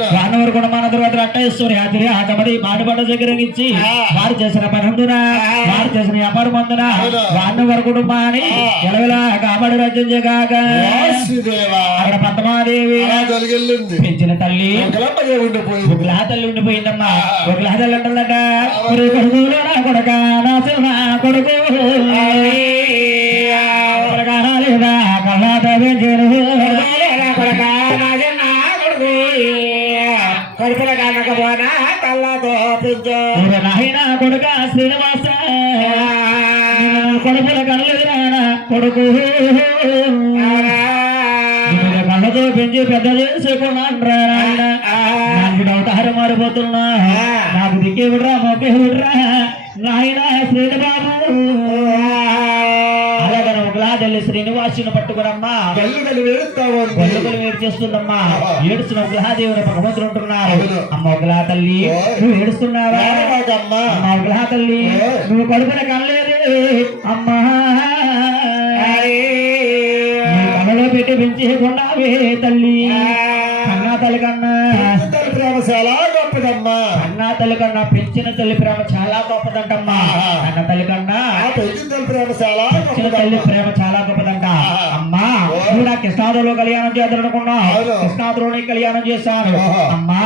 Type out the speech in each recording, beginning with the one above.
వానవరు కూడా మన తర్వాత అట్టేశ్వరి హాజరి ఆటమడి మాటపడ్డ దగ్గర ఇచ్చి వారు చేసిన పనందున? వారు చేసిన వ్యాపారం అందున వానవరు కుటుంబాన్ని ఎలవెలా కాపాడు రాజ్యం అక్కడ పద్మాదేవి పెంచిన తల్లి. ఒకలమ్మగే ఉండిపోయింది. ఒక తల్లి ఉండిపోయిందమ్మా. ఒక తల్లి అంటుందట. ఒరే కొడుకు నా కొడుక. నా కళ్ళాట కడుపుల కానకపోనా కళ్ళతో పెంచు. ఒరే నాయనా కొడుక శ్రీనివాస కొడుకుల కళ్ళెదురానా కొడుకు. కళ్ళతో పెంచి పెద్ద చేసుకున్నాను నాకు అవతారం మారిపోతున్నా. నాకు దిక్కే విడ్రా మొక్కే విడ్రా నాయన శ్రీనిబాబు తల్లి శ్రీనివాసుని పట్టుకురమ్మా. వేడుతా ఉంది గొల్లకులు వేడి చేస్తుందమ్మా ఏడుస్తున్న ఒకలాదేవుని భగవంతుడు ఉంటున్నారు అమ్మ ఒకలా తల్లి నువ్వు ఏడుస్తున్నావా. అమ్మ తల్లి నువ్వు కడుపున కనలేదు. అమ్మా. కళ్ళలో పెట్టి పెంచేకున్నావే తల్లి. కన్నా తల్లి కన్నా చాలా గొప్పదమ్మా. కన్నా తల్లి కన్నా పెంచిన తల్లి ప్రేమ చాలా గొప్పదంటమ్మా. కన్న తల్లి కన్నా పెంచిన తల్లి ప్రేమ చాలా పెంచిన తల్లి ప్రేమ చాలా గొప్పదంట. అమ్మా నువ్వు నా కృష్ణాదులో కళ్యాణం చేద్దనుకున్నావు అవును. కృష్ణాదులోని కళ్యాణం చేశాను. అమ్మా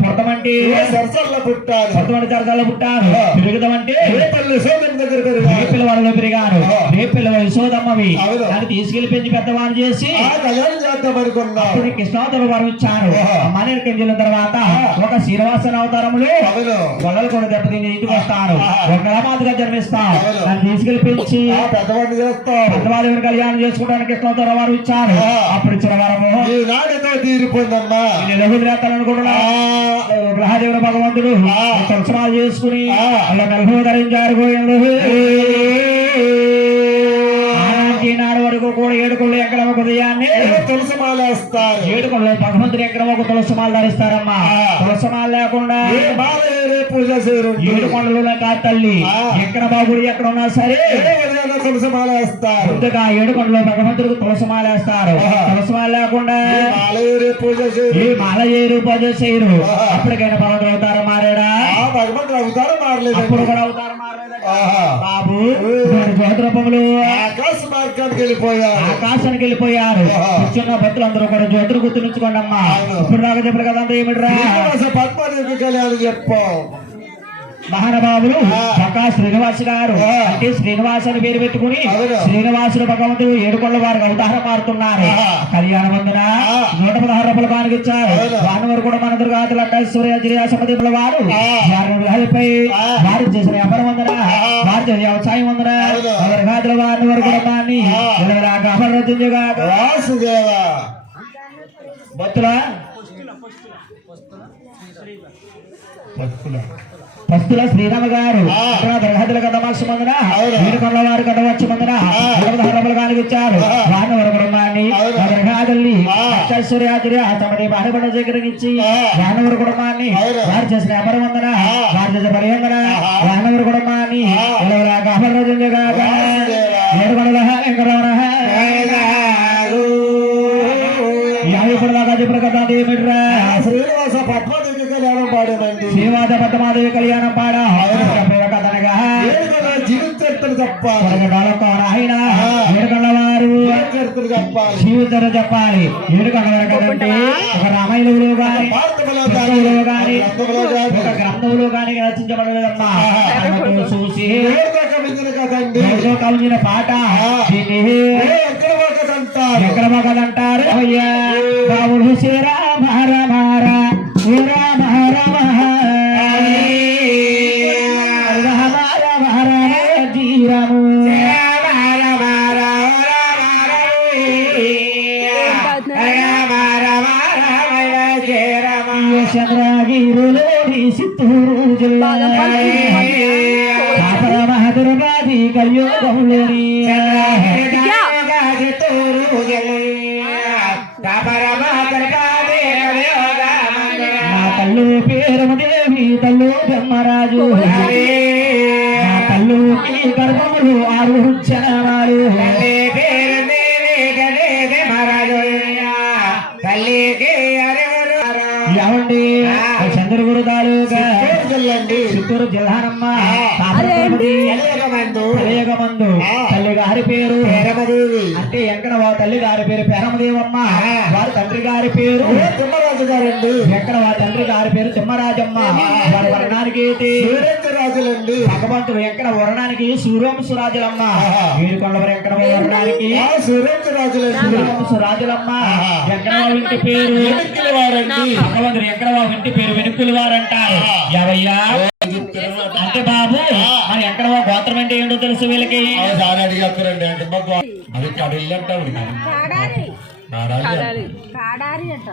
పుడతామంటే? సరసల్లో పుట్టాను పుడతామంటే దగ్గర పెరిగాను యశోదమ్మవి. దాన్ని తీసుకెళ్ళి పెంచి పెద్దవాళ్ళు చేసి అప్పుడు కృష్ణావతారం వరం ఇచ్చాను ఆహా. అమ్మాని కెంజిన తర్వాత ఒక శ్రీనివాసన అవతారములు కూడా దెబ్బతిని ఇంటికి వస్తాను. ఒక గ్రామాదిగా జన్మిస్తాను. నన్ను తీసుకెళ్ళి పెంచి పెద్దవాడిని చేస్తావు పెద్దవాళ్ళ కళ్యాణం చేసుకోవడానికి కృష్ణావతారం వారు ఇచ్చాను ఆహా. అప్పుడు ఇచ్చిన వరము తీరిపోయిందమ్మా. నేను లఘుద్రేస్తాననుకుంటున్నా గ్రహదేవుడు భగవంతుడు. తులసమాలు చేసుకుని. అలా నలుగు ధరించారు గోయలు ఆనాటి నాడు వరకు కూడా ఏడుకొళ్ళు ఎక్కడ ఒక ఉదయాన్నే తులసి మాలేస్తారు ఏడుకొళ్ళు భగవంతుడు ఎక్కడ ఒక తులసమాలు ధరిస్తారమ్మా. తులసమాలు లేకుండా పూజ చేయరు ఏడు కొండలు కాదు తల్లి. ఎక్కడ బాబుడు ఎక్కడ ఉన్నా సరే ఏ విధంగా తులసి మాలేస్తారు ముందుగా ఏడు కొండలు భగవంతుడికి తులసమాలు వేస్తారు ఆహా. తులసమాలు లేకుండా ఏరే ఈ మాల చేయరు. పూజ చేయరు. అప్పటికైనా భగవంతుడు అవుతారు మారాడా? ఆ భగవంతుడు అవతారం మారలేదు అప్పుడు కూడా అవుతారు. బాబు జ్యోతిరూపములు ఆకాశ మార్గానికి వెళ్ళిపోయారు. ఆకాశానికి వెళ్ళిపోయారు. కూర్చున్న భక్తులు అందరూ కూడా జ్యోతులు గుర్తుంచుకోండి అమ్మా. ఇప్పుడు దాకా చెప్పారు కదా అంతా ఏమిట్రా? శ్రీనివాస పద్మదేవి కళ్యాణం చెప్పాం. మహానుభావులు ఆ. పక్కా శ్రీనివాస్ గారు. అంటే శ్రీనివాస్ అని పేరు పెట్టుకుని. శ్రీనివాసుడు భగవంతుడు ఏడుకొండ వారికి అవతారం మారుతున్నారు. కళ్యాణ వందన. నూట పదహారు రూపాయలు కానికిచ్చారు అవును. వానవరు కూడా మన దుర్గాతులు అట్టేశ్వర్య జిల్లాసపతిపుల వారు. వారి. వారు చేసిన వ్యాపారం వందన ఆ. వారు చేసిన వ్యవసాయం వందన గాతుల వారిని వరకు కూడా వాసుదేవ భక్తుల భక్తుల పస్తుల శ్రీరామ గారు కథ మార్చి మందున. వీరుకొండ వారి కథ వచ్చి మందున. హరములు కానిచ్చారు ఆ. వానవర కుటుంబాన్ని ఆ. అక్షశ్వర్యాచురి తమని బాధపడ సేకరించి ఆ. వానవర కుటుంబాన్ని. వారు చేసిన వ్యాపారం వందన ఆ. వారు చేసిన పరిహందన ఆహా. వానవర కుటుంబాన్ని వెంకటరమణ యాభై ఇప్పుడు దాకా చెప్పిన కథ ఏమిట్రా శ్రీనివాస పద్మదేవి కళ్యాణం పాడేమండి శ్రీవాద పద్మాదేవి కళ్యాణం పాడ. కథనగా ఏడుకొండ జీవిత చరిత్ర చెప్పాలి ఆయన. ఆ. ఏడుకొండ వారు జీవిత చరిత్ర చెప్పాలి. జీవితం చెప్పాలి ఏడుకొండ వారు కదంటే ఒక రామాయణంలో గాని గ్రంథంలో గాని ఒక గ్రంథంలో గాని. రచించబడలేదమ్మా. చూసి పాట. ఎక్కడ శ్రీరామ రామ రామ రామ. తల్లు పేరము దేవి తల్లు బ్రహ్మరాజు నా తల్లు ఈ గర్భములు ఆరు జనాలు వెళ్ళండి చిత్తూరు జిల్లానమ్మ అదేంటి? మందు తల్లి గారి పేరు పేరమదేవి. అంటే ఎక్కడ వా తల్లి గారి పేరు పెరమదేవమ్మ వారి తండ్రి గారి పేరు తిమ్మరాజు గారండి? ఎక్కడ వా తండ్రి గారి పేరు తిమ్మరాజమ్మ వారి వర్ణానికి ఏంటి? రాజులండి భగవంతుడు ఎక్కడ వర్ణానికి సూర్యంసురాజులమ్మ వీరుకొండవరు ఎక్కడ వర్ణానికి? ఆ వా ఇంటి పేరు వారండి. భగవంతుడు ఇంటి వెనుక్కులు వారంటారు. ఎవయ్యా? అంటే బాబు మరి ఎక్కడ వా గోత్రం అంటే ఏంటో తెలుసు వీళ్ళకి? మాకు అది కడిల్లు అంటాం కాడారి. కాడాలి కాడారి అంట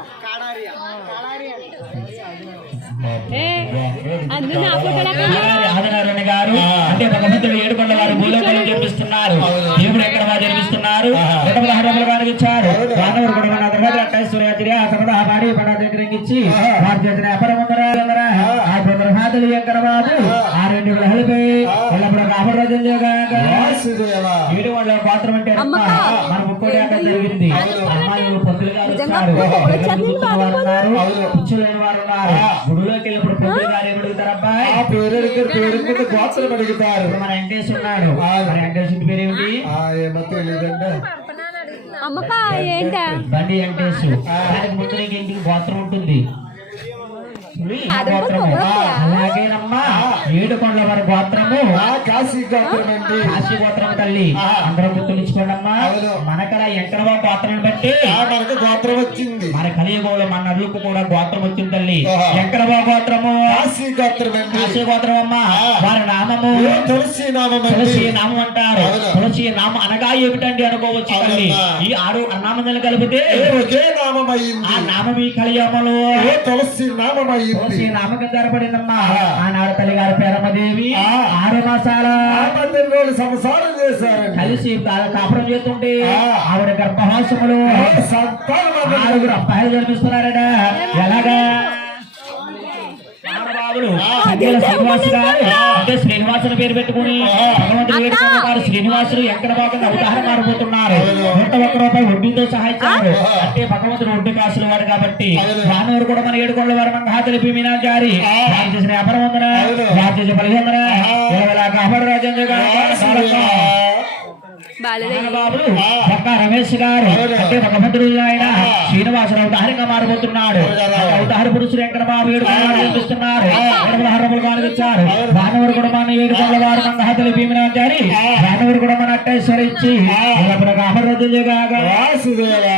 ఆదినారాయణ గారు అంటే భగవంతుడు ఏడుకొండ వారు భూలోకంలో జన్మిస్తున్నారు. దేవుడు ఎక్కడ వారు జన్మిస్తున్నారు? రెండవ హరములు ఇచ్చారు. వానవరు కూడా మన తర్వాత అట్టేశ్వర్యాచిరి ఆ సమద ఆ పాడి పడ దగ్గరికి ఇచ్చి వారు చేసిన అపరముందర ఆ. కొందరు హాతలు ఎక్కడ వారు ఆ. రెండు గ్రహాలపై ఎల్లప్పుడు వాసుదేవా. ఏడు వాళ్ళ పాత్రం అంటే మన ముక్కోటి అక్కడ జరిగింది. అమ్మాయిలు పొత్తులు గారు వారు ఉన్నారు. కూర్చోలేని వారు ఉన్నారు. గుడిలోకి వెళ్ళినప్పుడు పొత్తులు గారు ఏం అడుగుతారు అబ్బాయి. ఆ పేరు పేరు మీద గోత్రం అడుగుతారు. మన వెంకటేష్ ఉన్నాడు. మన వెంకటేష్ పేరు ఏమిటి? ఆ ఏమో తెలియదండి. అమ్మక ఏంటా? బండి వెంకటేష్. ముందు ఇంటికి గోత్రం ఉంటుంది. అలాగేనమ్మా ఏడు కొండల వారి గోత్రము. ఆ కాశీ గోత్రం అండి. కాశీ గోత్రం తల్లి. అందరూ గుర్తుంచుకోండమ్మా. అవును. మనకలా ఎంకరవా గోత్రం బట్టి ఆ మనకు గోత్రం వచ్చింది. మన కలియుగంలో మన నరులకు కూడా గోత్రం వచ్చింది తల్లి. ఆహా. ఎంకరవా గోత్రము. కాశీ గోత్రం అండి. కాశీ గోత్రం అమ్మా. వారి నామము. తులసి నామం తులసి నామం అంటారు. తులసి నామం అనగా ఏమిటండి అనుకోవచ్చు తల్లి. ఈ ఆరు అన్నామందలు కలిపితే ఏ ఒకే నామం ఆ నామం ఈ కలియుగంలో ఏ తులసి నామం అయింది తులసి నామకం ధరపడిందమ్మా ఆనాడు తల్లి గారి పేరమ్మదేవి ఆరు మాసాల పద్దెనిమిది రోజులు సంసారం చేశారండి. కలిసి కాపురం చేస్తుంటే. ఆవిడ గర్భహాసములు సంతానం ఆరుగురు అబ్బాయిలు జన్మిస్తున్నారట. ఎలాగా? గారు అంటే శ్రీనివాసుని పేరు పెట్టుకుని. భగవంతుడు వేడుకున్న వారు శ్రీనివాసులు ఎక్కడ బాగా అవతారం మారిపోతున్నారు. నూట ఒక్క రూపాయి వడ్డీతో సహాయించారు అంటే భగవంతుడు వడ్డీ కాసులు వాడు కాబట్టి రానూరు కూడా మన ఏడుకొండ వారు మన హాతలి భీమినా జారి చేసిన వ్యాపారం ఉందన చేసిన కాపాడు రాజేంద్ర గారు రమేష్ గారు అంటే భగవంతుడు ఆయన శ్రీనివాసరావు అవతారంగా మారిపోతున్నాడు. అవతార పురుషుడు ఎక్కడ బాబు ఏడు కొండలు చూపిస్తున్నారు. ఎడమల హరములు కానిచ్చారు వానవరు కూడా మన ఏడు కొండల వారు మన హతలు భీమినాచారి వానవరు కూడా మన అట్టేశ్వరించి అమరజుగా వాసుదేవా.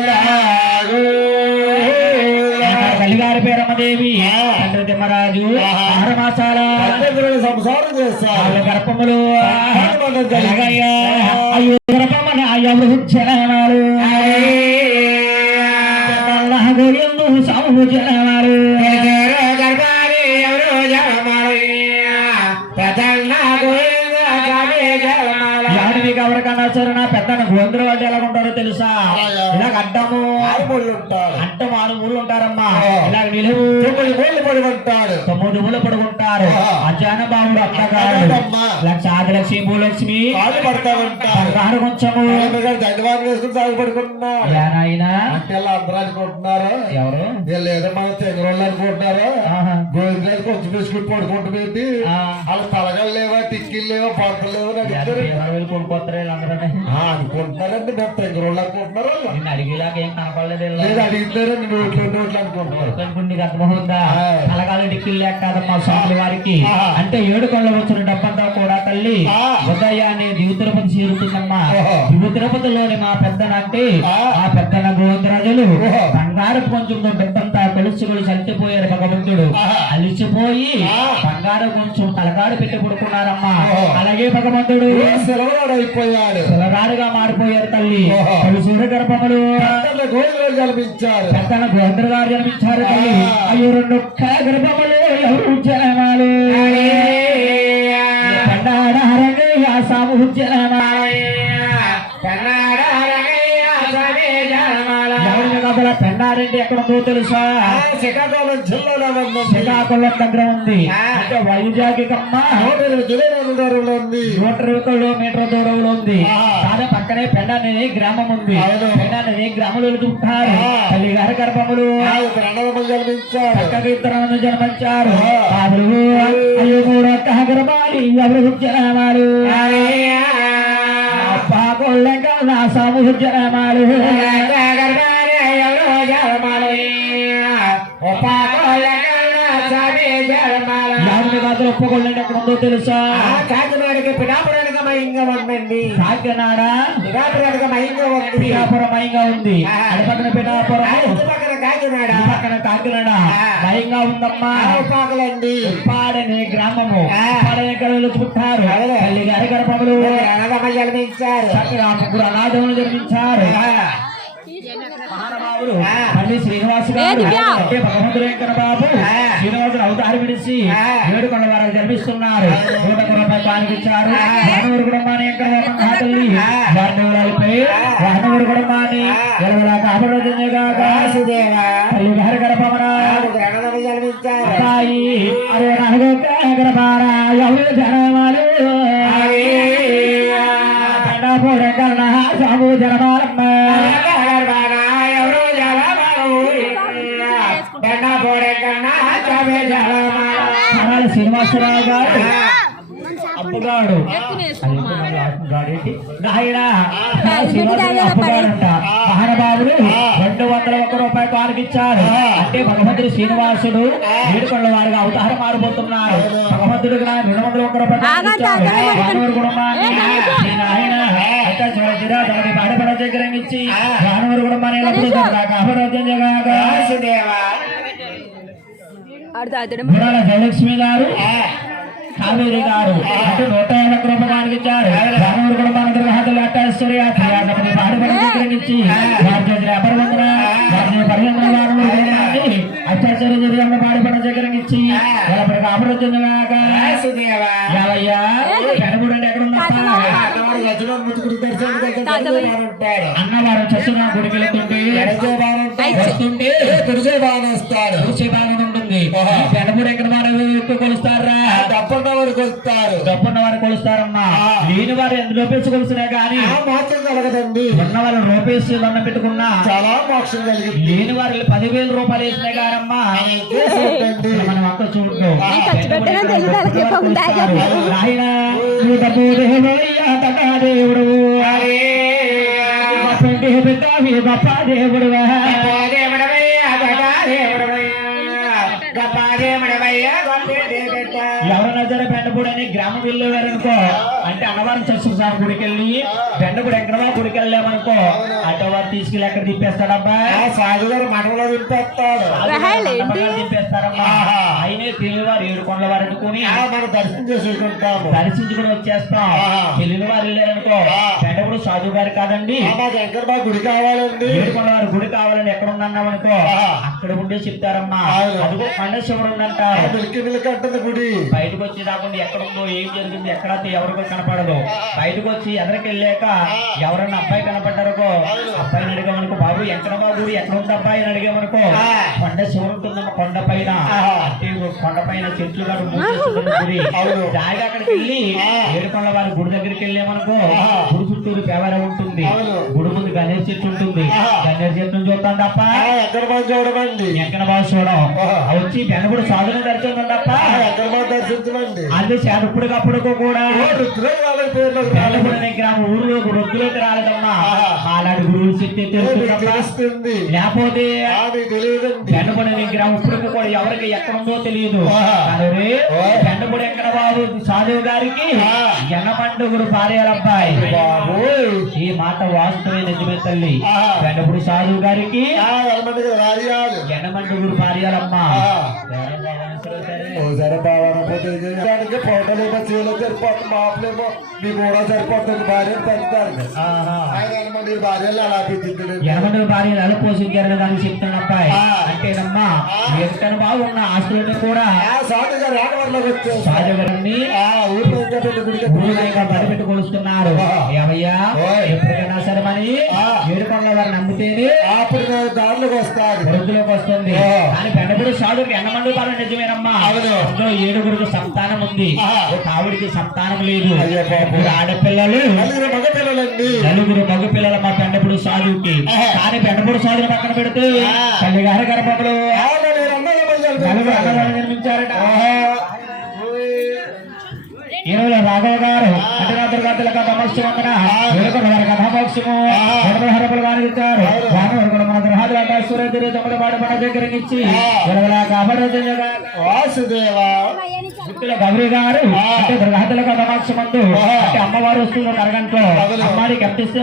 పేరమ్మదేవి తండ్రి తిమ్మరాజు ఆరు మాసాల పద్దెనిమిది రోజులు సంసారం వాళ్ళ గర్భములు? అయ్యో గర్భమున సాము జనమారు ఎవరికి ఎవరికన్నా సరే నా పెద్ద గోంద్ర వాళ్ళు ఎలా ఉంటారో తెలుసా? అడ్డము. ఆరుమూళ్ళు ఉంటారు అడ్డం ఆరు ఊళ్ళు ఉంటారమ్మా ఇలా నిలువు. తొమ్మిది మూళ్ళు పడి ఉంటాడు తొమ్మిది ఊళ్ళు పడుకుంటారు. అజ్జాన బాబుడు అత్తగారు. లక్ష ఆదిలక్ష్మి భూలక్ష్మి. కాళ్ళు పడతా ఉంటారు. బంగారు కొంచెము. వేసుకుని సాగు పడుకుంటున్నారు. అనుకుంటున్నారు? ఎవరు? వీళ్ళు ఏదో మన తెంగరోళ్ళు అనుకుంటున్నారు? కొంచెం పడుకుంటుంది. వాళ్ళ తలగలు లేవా టిక్కీలు లేవా పంటలు లేవా అని అడుగుతారు. ఇరవై వేలు కొనుక్కొస్తారు వీళ్ళందరూ. ఆ, అనుకుంటున్నారండి మేము తెంగరోళ్ళు అనుకుంటున్నారు వాళ్ళు. నిన్ను అడిగేలాగా ఏం కనపడలేదు వీళ్ళు. లేదు అడుగుతారండి నోట్లు నోట్లు అనుకుంటున్నారు కనుక నీకు అర్థమవుతుందా ఆ. కలగాలి డిక్కిలు లేక కాదమ్మా స్వామి వారికి. అంటే ఏడు కళ్ళ వచ్చిన డబ్బంతా కూడా తల్లి. ఉదయాన్నే దివు తిరుపతి చేరుతుందమ్మా. దివు తిరుపతిలోని మా పెద్దన అంటే ఆ. పెద్దన గోవిందరాజులు. బంగారు కొంచెం డబ్బంతా కొలుసు కొలిసి అలిచిపోయారు భగవంతుడు. అలిచిపోయి. బంగారు కొంచెం తలకాడు పెట్టి పడుకున్నారమ్మా ఓహో. అలాగే భగవంతుడు సెలవునాడు అయిపోయాడు మారిపోయారు తల్లి సూర్య గర్భములు. పెద్దలు కల్పించారు పెద్దన గోంద్ర గారు జన్మించారు. అయ్యో రెండు గర్భములు ఎవరు జనమాలు కన్నాడ హరంగయ్య సాము జనమాలయ్య పెండారెడ్డి ఎక్కడ ఉందో తెలుసా? ఆ శ్రీకాకుళం జిల్లాలో ఉందండి శ్రీకాకుళం దగ్గర ఉంది. అంటే వైజాగ్ కమ్మ నూట ఇరవై కిలోమీటర్ల దూరంలో ఉంది నూట ఇరవై దూరంలో ఉంది. దాని పక్కనే అనేది గ్రామం ఉంది. అనేది గ్రామంలో వెళ్తుంటారు. తల్లి గారి గర్భములు. జన్మించారు. చక్కగా ఇద్దరు మంది జన్మించారు. అయ్యో కూడా గర్భాలి ఎవరు జనమాలు పాకోళ్ళ కన్నా సమూహ జనమాలు ఎవరి మాత్రం ఒప్పుకోళ్ళండి ఎక్కడ ఉందో తెలుసా? కాకినాడకి పిఠాపురానికి మయంగా ఉందండి కాకినాడ పిఠాపురానికి మయంగా ఉంది. పిఠాపురం మయంగా ఉంది పక్కన పిఠాపురం. పక్కన కాకినాడ. పక్కన కాకినాడ. ఆ. భయంగా ఉందమ్మా. పాకలండి ఉప్పాడనే గ్రామము. ఉప్పాడనే గడువులు చుట్టారు అవును. తల్లి గారి గర్భములు. అన్నదమ్ములు జన్మించారు చక్కగా ముగ్గురు అనాథములు జన్మించారు ఆ. తల్లి శ్రీనివాస్ గారు భగవంతుడు వెంకట బాబు. శ్రీనివాసుడు అవతారం విడిచి ఆ. ఏడుకొండ వారు జన్మిస్తున్నారు నూట రూపాయలు పాల్గొచ్చారు. వానవరు కుటుంబాన్ని వెంకట బాబు తల్లి ఆ. వానవులపై ఆ. వానవరు కుటుంబాన్ని ఆ. ఎలవలా కాపాడుతుందిగాక వాసుదేవా తల్లి గారి గర్భమన ముగ్గురు అన్నదమ్ములు జన్మించారు అబ్బాయి అరే నాలుగో గర్భార ఎవరు జనమాలు తండపూర కర్ణ సాము జనమాలమ్మ మహానుభావుడు రెండు వందల ఒక్క రూపాయి కానుకిచ్చారు అంటే భగవంతుడు శ్రీనివాసుడు ఏడుకొండ వారిగా అవతారం మారిపోతున్నారు. భగవంతుడు రెండు వందల ఒక్క రూపాయి కానుకిచ్చారు. వానవరు కుటుంబాన్ని శ్రీ నాయన అక్క చూడచిరా తమకి బాధపడ దగ్గర ఇచ్చి వానవరు కుటుంబాన్ని ఎల్లప్పుడూ సరదాగా అపరాధ్యం జగాక. వాసుదేవా. ఆడు తాతడు గుడాల జయలక్ష్మి గారు కావేరి గారు అంటే నూట యాభై రూపాయలు ఇచ్చారు కుటుంబానికి గ్రహాలు అట్టాశ్వరి ఆత్మీయాత్మని పాడుబడి దగ్గరించి వారి చేసిన అపరవందన వారిని పరిగణన వారు అత్యాచార్య జరిగిన పాడుబడి దగ్గర ఇచ్చి వాళ్ళకి అభివృద్ధి వాసుదేవా యావయ్యా కనుగొండి ఎక్కడ ఉన్నా అన్నవాడు యజమాని ముతుకుడు దర్శనం దగ్గర ఉంటాడు అన్నవారు చచ్చిన గుడికి వెళ్తుంటే వస్తుంటే తుడిచే బాగానే ఉంటుంది పెనబుడు ఎక్కడ వారు ఎక్కువ కొలుస్తారా? డబ్బున్నవాడు కొలుస్తారు. డబ్బున్న వారు కొలుస్తారమ్మా. లేని వారు ఎంత రూపేసి కొలుస్తున్నా కానీ ఆ మాత్రం కలగదండి. ఉన్న వాళ్ళు రూపేసి దండ పెట్టుకున్నా చాలా మోక్షం కలిగింది. లేని వారు పదివేల రూపాయలు వేసినా ఏంటండి? మనం అక్క చూడటం నేను ఖర్చు పెట్టినా సరే బెండపూడి అని గ్రామం వెళ్ళేవారనుకో అంటే అన్నవరం చర్చ సార్ గుడికి వెళ్ళి బెండపూడి ఎక్కడవా గుడికి వెళ్ళామనుకో అంటే వారు తీసుకెళ్ళి ఎక్కడ తిప్పేస్తాడబ్బా రాయలు ఏంటి? అన్నవరం తిప్పేస్తారమ్మా. అయినే తెలియవారు ఏడు కొండల వారు అనుకుని మనం దర్శనం చేసుకుంటాము దర్శించుకుని వచ్చేస్తాం. తెలియని వారు వెళ్ళారనుకో ఆ. బెండపూడి సాధు గారు కాదండి ఎక్కడ మా గుడి కావాలండి ఏడుకొండ వారి గుడి కావాలని ఎక్కడ ఉందన్నామనుకో ఆహా. అక్కడ ఉండే చెప్తారమ్మా. అదిగో కొండ శివుడు ఉందంటారు గుడి బయటకు వచ్చి రాకుండా ఎక్కడ ఉందో ఏం జరిగింది ఎక్కడ ఎవరికో కనపడదు బయటకు వచ్చి ఎదరికి వెళ్ళాక ఎవరన్నా అబ్బాయి కనపడ్డారనుకో అబ్బాయిని అడిగామనుకో బాబు ఎక్కడ బాబు ఎక్కడ ఉంది అబ్బాయి? అని అడిగామనుకో. కొండ శివుడు ఉంటుందమ్మ కొండ పైన. కొండ పైన చెట్లు గుడి. అక్కడికి వెళ్ళి. ఏడుకొండ వారి గుడి దగ్గరికి వెళ్ళామనుకో. గుడి చుట్టూరు పేవర ఉంటుంది. గుడి ముందు గణేష్ చెట్టు ఉంటుంది. గణేష్ చెట్టును చూస్తాం తప్ప ఎక్కడ చూడమండి? ఎక్కడ బాగా చూడం. వచ్చి బెనగుడు సాధన దర్శనం తప్ప ఎక్కడ మా దర్శించమండి? అది అప్పుడుకప్పుడు కూడా ఓ, రుద్రయ్య వాళ్ళ పేర్లోకి రాలేదు. బెనగుడు గ్రామం ఊర్లో వృద్ధులోకి రాలేదమ్మా. అలాంటి గురువులు తెలుస్తుంది. లేకపోతే బెండపూడి ఇప్పటికి కూడా ఎవరికి ఎక్కడ ఉందో తెలియదు. బెండపూడి ఎక్కడ బాబు సాధువు గారికి ఆ. ఎన్నమండుగురు భార్యలబ్బాయి బాబోయ్. ఈ మాట వాస్తవే నిజమే తల్లి. బెండపూడి సాధువు గారికి ఎన్నమండుగురు భార్యలమ్మా ఆ. ఓసారి భావన పోతే దానికి ఫోటోలు ఏమో చీలో సరిపోతుంది మాపులేమో మీకు కూడా సరిపోతుంది భార్య పెడతారు ఆయన ఎనమంది భార్యలు అలా ఎనమండుగురు భార్యలు ఎలా పోషించారని దానికి చెప్తాను అబ్బాయి ఆ. అంటేనమ్మా. ఎంత బాగున్న ఆస్తులను కూడా ఆ సాధు గారు ఆడవర్లోకి వచ్చేసి సాధు గారిని ఆ ఊర్లో ఇంకా పెళ్ళి గుడికి ఊళ్ళగా బలిపెట్టి కొలుస్తున్నారు. ఏమయ్యా. ఎప్పటికైనా సరే మరి. ఏడుకొండ వారు నమ్మితేనే అప్పుడు నేను దాంట్లోకి వస్తాను వృద్ధిలోకి వస్తుంది. కానీ పెండపూడి సాధుకి ఎన్నమండు పాలన నిజమేనమ్మా ఏడుగురికి సంతానం ఉంది. ఒక ఆవిడికి సంతానం లేదు. ఆడపిల్లలు. నలుగురు మగ పిల్లలండి నలుగురు మగ పిల్లల మా పెండపూడి సాధువుకి. ఆహా. కానీ పెండపూడి సాధుని పక్కన పెడితే ఆ. తల్లి గారి గర్భంలో ఆవిడ నేను అన్నయ్య మధ్యలో నలుగురు ఆహా. ఈరోజు రాఘవ గారు మత్స్యం వందన. కథామోక్షము హరపులు వారు మన తొమ్మిది పాడు ఇచ్చి వెలవలా కాబట్టి వాసుదేవా. గుర్తుల గౌరీ గారు అంటే అంటే అమ్మవారు వస్తున్న అరగంటలో అమ్మాడికి ఎంత ఇస్తే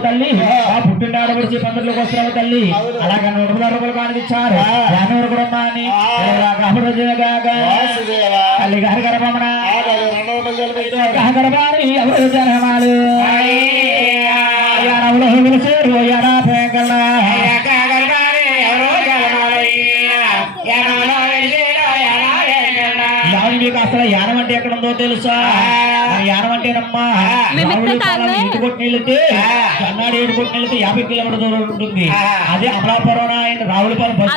తల్లి. ఆ. పుట్టింటి ఆడబడిచి పందులకు వస్తున్నావు తల్లి. అలాగే నూట పది రూపాయలు కానిచ్చారు రానూరు కూడా అని తల్లి గారి గర్భమన. పెట్టాను గర్భాలు ఎవరు కాదు. ఇంటి కొట్టి వెళ్తే కన్నాడు ఏడు కొట్టి వెళ్తే యాభై కిలోమీటర్ దూరం ఉంటుంది. అదే అమలాపురం ఆయన రావులపాలెం బస్.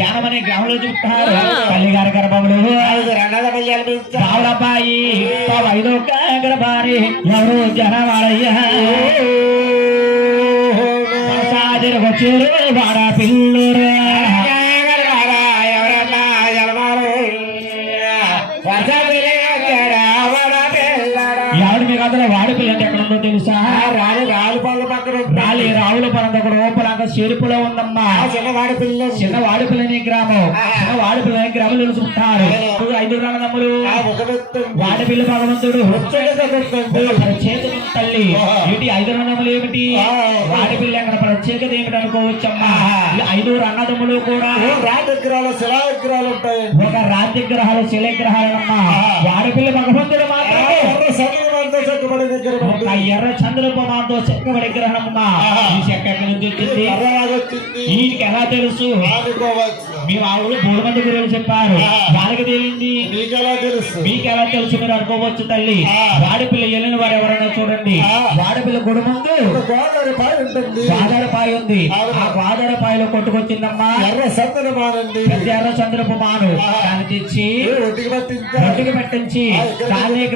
యానం అనే గ్రామంలో చెప్తారు. తల్లి గారి గర్భములు రావులబ్బాయి ఐదో గర్భాని ఎవరు జనవాడయ్యా. వచ్చారు వాడ పిల్లరు. ఎవడు మీకు అతను వాడి పిల్ల అంటే ఎక్కడ ఉందో తెలుసా? రాని పళ్ళ పక్కన. రాలి రావుల పరంత ఒక రూపలంక చేరుపులో ఉందమ్మా. ఆ చిన్నవాడి పిల్ల. చిన్న వాడిపిల్లని గ్రామం. చిన్న వాడిపిల్లని గ్రామం తెలుసుకుంటారు ఐదు ముఖమెత్తుంది వాడిపిల్ల భగవంతుడు. ప్రత్యేకత తల్లి. ఏంటి ఐదు రంగములు ఏమిటి? వాడిపిల్ల అక్కడ ప్రత్యేకత ఏమిటి అనుకోవచ్చమ్మా. ఐదుగురు అన్నదమ్ములు కూడా రాతి విగ్రహాలు శిలా విగ్రహాలు ఉంటాయి. ఒక శిల గ్రహాలమ్మా వాడిపిల్ల భగవంతుడు మాత్రమే. చెక్కబడి దగ్గర ఒక ఎర్ర చంద్రపమాతో చెక్కబడి గ్రహణమ్మా ఈ చెక్క ఎక్కడి వచ్చింది? ఎలా తెలుసు? ఆడుకోవచ్చు మీ వాళ్ళు మూడు మంది గురువులు చెప్పారు. వాళ్ళకి తేలింది మీకెలా తెలుసు? మీకు ఎలా తెలుసు మీరు అనుకోవచ్చు తల్లి. వాడిపిల్ల వెళ్ళిన వారు ఎవరైనా చూడండి. వాడిపిల్ల గుడి ముందు గోదావరిపాయ ఉంది. ఆ గోదావరిపాయలో కొట్టుకొచ్చిందమ్మా. ఎర్ర సంతన మానండి పెద్ద ఎర్ర చంద్రపు మాను. దాన్ని తెచ్చి ఒడ్డుకి పెట్టించి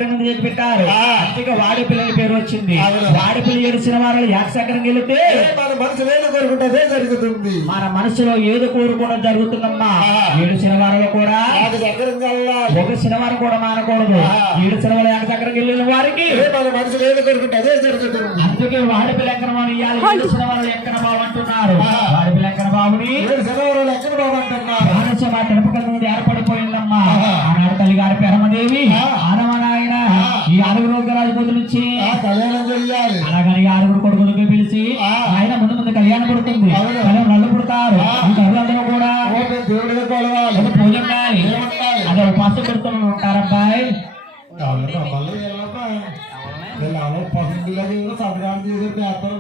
నుండి తెచ్చి పెట్టారు. అందుకే వాడి పిల్లల పేరు వచ్చింది. వాడి పిల్ల ఏడిసిన వారు యాక్సకరం వెళితే మన మనసు ఏది కోరుకుంటే జరుగుతుంది. మన మనసులో ఏది కోరుకోవడం జరుగుతుందమ్మా ఏడు శనివారాలు కూడా ఒక శనివారం కూడా మానకూడదు. ఏడు శనివారం యాక్సకరం వెళ్ళిన వారికి అందుకే వాడి పిల్ల ఎక్కడ బాబు ఇవ్వాలి ఏడు శనివారాలు ఎక్కడ బాబు అంటున్నారు. వాడి పిల్ల ఎక్కడ బాబుని ఏడు శనివారాలు ఎక్కడ బాగుంటున్నారు రాజసభ తిరుపతి నుండి ఏర్పడిపోయిందమ్మా. ఆనాడు తల్లి గారి పెరమదేవి ఆనమనాయన ఈ ఆరుగురు రాజపూతి నుంచి కళ్యాణం చెయ్యాలి అలాగని ఈ ఆరుగురు కొడుకులకి పిలిచి ఆయన ముందు ముందు కళ్యాణం పుడుతుంది కళ్యాణం నల్లు పుడతారు ఈ కరులందరూ కూడా ఓకే దేవుడిగా కొలవాలి ఒక పూజ ఉండాలి అదే ఉపాసం పెడుతూ ఉంటారబ్బాయి అవునమ్మా, మళ్ళీ వెళ్ళమ్మా. వెళ్ళాలి, పసుపులాగా ఏదో సంక్రాంతి చేసే పేపర్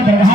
గారు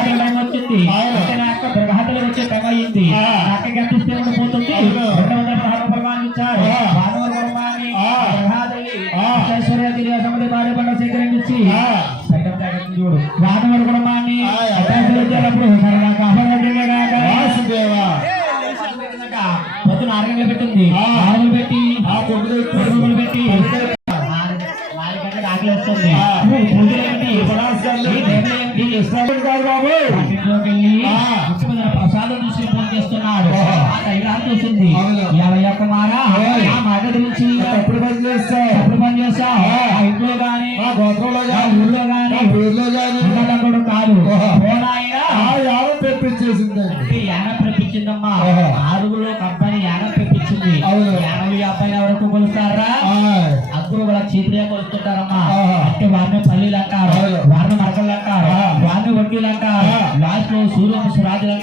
తెప్పించిందండి యానం తెప్పించిందమ్మా ఆరుగులో ఒక అబ్బాయి యానం తెప్పించింది యానవి అబ్బాయిల వరకు కొలుస్తారా? అప్పుడు వాళ్ళ చీపుడే కొలుస్తుంటారమ్మా. అంటే వారిని పల్లీలు అంటారు వారిని మరకలు లాస్ట్లో సూర్యవంశ రాజులు